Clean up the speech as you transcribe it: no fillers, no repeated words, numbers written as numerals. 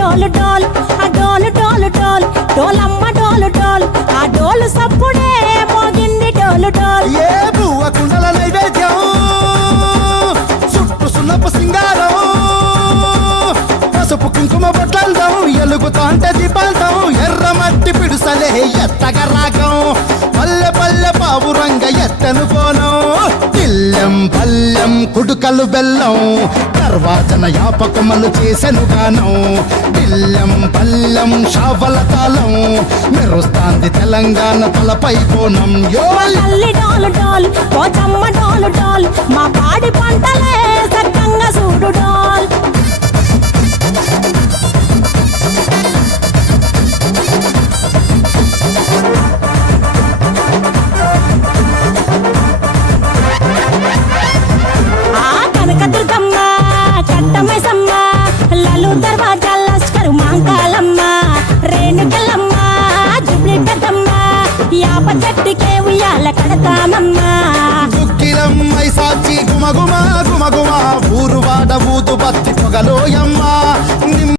డోలు డోలు ఆ డోలు డోలు డోలు డోలమ్మ డోలు డోలు ఆ డోలు సప్పుడే మోగింది డోలు డోలు. ఏ బువ్వ కుండల నైవేద్యం చుట్టు సున్నపు సింగారం పసుపు కుంకుమ బొట్లందం ఎలుగుతాంటే దీపాంతం ఎర్రమట్టి పిడుసలే ఎత్తగ రాగం పల్లె పల్లె పావురంగ ఎత్తను కోణం తిల్లెం పల్లెం కుడుకలు బెల్లం తర్వాతన యాపకమలు చేసెను గానం తిల్లెం పల్లెం షావల తాళం మెరుస్తాంది తెలంగాణ తలపై కోణం యో తల్లి డోలు డోలు పోచమ్మ డోలు డోలు మా పాడి పంటలే సక్కంగా చూడు డోల్. కనకదుర్గమ్మ కట్టమైసమ్మ లలు దర్వాజా లస్కరు మాంకాలమ్మ రేణుకల్లమ్మ జుబ్లి పెద్దమ్మ యాప చెట్టుకే ఉయ్యాల కడతామమ్మ. దుక్కిలమ్మై సాచి గుమగుమ గుమగుమ ఊరు వాడ ఊదు బత్తి పొగలోయమ్మ